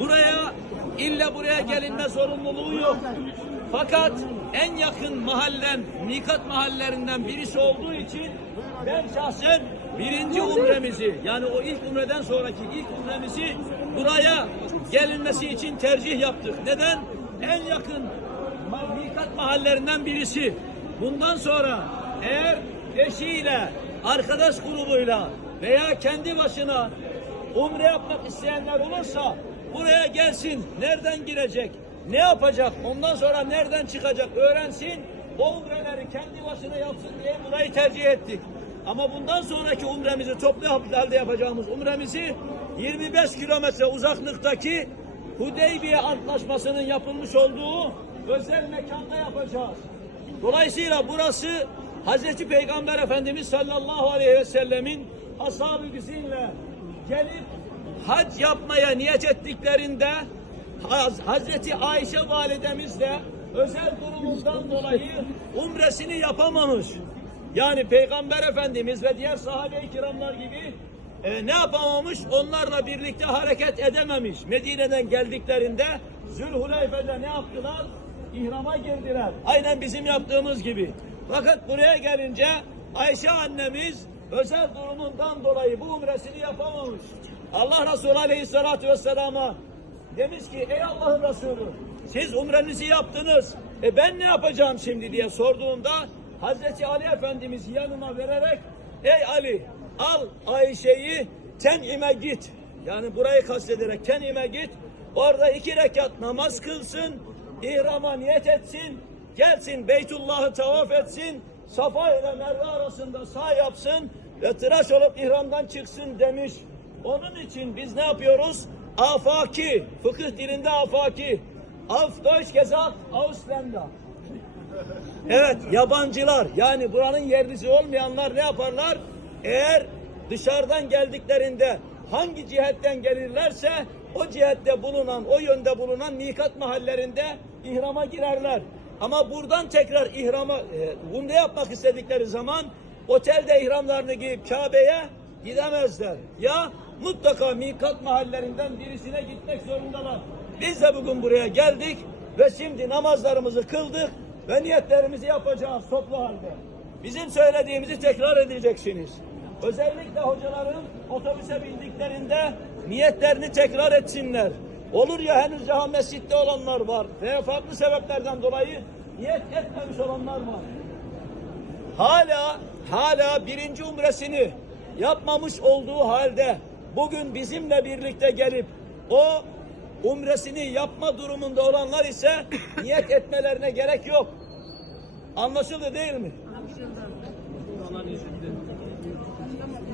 Buraya illa buraya gelinme zorunluluğu yok. Fakat en yakın mahallen, mikat mahallelerinden birisi olduğu için ben şahsen birinci umremizi yani o ilk umreden sonraki ilk umremizi buraya gelinmesi için tercih yaptık. Neden? En yakın mikat mahallelerinden birisi. Bundan sonra eğer eşiyle, arkadaş grubuyla veya kendi başına umre yapmak isteyenler olursa buraya gelsin. Nereden girecek? Ne yapacak? Ondan sonra nereden çıkacak? Öğrensin. O umreleri kendi başına yapsın diye burayı tercih ettik. Ama bundan sonraki umremizi toplu halde yapacağımız umremizi 25 kilometre uzaklıktaki Hudeybiye Antlaşması'nın yapılmış olduğu özel mekanda yapacağız. Dolayısıyla burası Hazreti Peygamber Efendimiz sallallahu aleyhi ve sellemin ashab-ı gelip hac yapmaya niyet ettiklerinde Haz- Hazreti Ayşe validemiz de özel durumundan dolayı umresini yapamamış. Yani Peygamber Efendimiz ve diğer sahabe-i kiramlar gibi e, ne yapamamış? Onlarla birlikte hareket edememiş. Medine'den geldiklerinde Zülhuleyfe'de ne yaptılar? İhrama girdiler. Aynen bizim yaptığımız gibi. Fakat buraya gelince Ayşe annemiz özel durumundan dolayı bu umresini yapamamış. Allah Resulü Aleyhisselatü Vesselam'a demiş ki ey Allah'ın Resulü siz umrenizi yaptınız. E ben ne yapacağım şimdi diye sorduğunda Hazreti Ali Efendimiz yanına vererek ey Ali al Ayşe'yi Ten'ime git. Yani burayı kastederek Ten'ime git. Orada iki rekat namaz kılsın. ihrama niyet etsin. Gelsin Beytullah'ı tavaf etsin. Safa ile Merve arasında sağ yapsın ve tıraş olup ihramdan çıksın demiş. Onun için biz ne yapıyoruz? Afaki, fıkıh dilinde afaki. Auf Deutsch gesagt, Ausländer. Evet, yabancılar yani buranın yerlisi olmayanlar ne yaparlar? Eğer dışarıdan geldiklerinde hangi cihetten gelirlerse o cihette bulunan, o yönde bulunan mikat mahallerinde ihrama girerler. Ama buradan tekrar ihrama, e, umre yapmak istedikleri zaman otelde ihramlarını giyip Kabe'ye gidemezler. Ya mutlaka mikat mahallerinden birisine gitmek zorundalar. Biz de bugün buraya geldik ve şimdi namazlarımızı kıldık ve niyetlerimizi yapacağız toplu halde. Bizim söylediğimizi tekrar edeceksiniz. Özellikle hocaların otobüse bindiklerinde niyetlerini tekrar etsinler. Olur ya henüz daha mescitte olanlar var veya farklı sebeplerden dolayı niyet etmemiş olanlar var hala hala birinci umresini yapmamış olduğu halde bugün bizimle birlikte gelip o umresini yapma durumunda olanlar ise niyet etmelerine gerek yok. Anlaşıldı değil mi?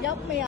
Yapmayan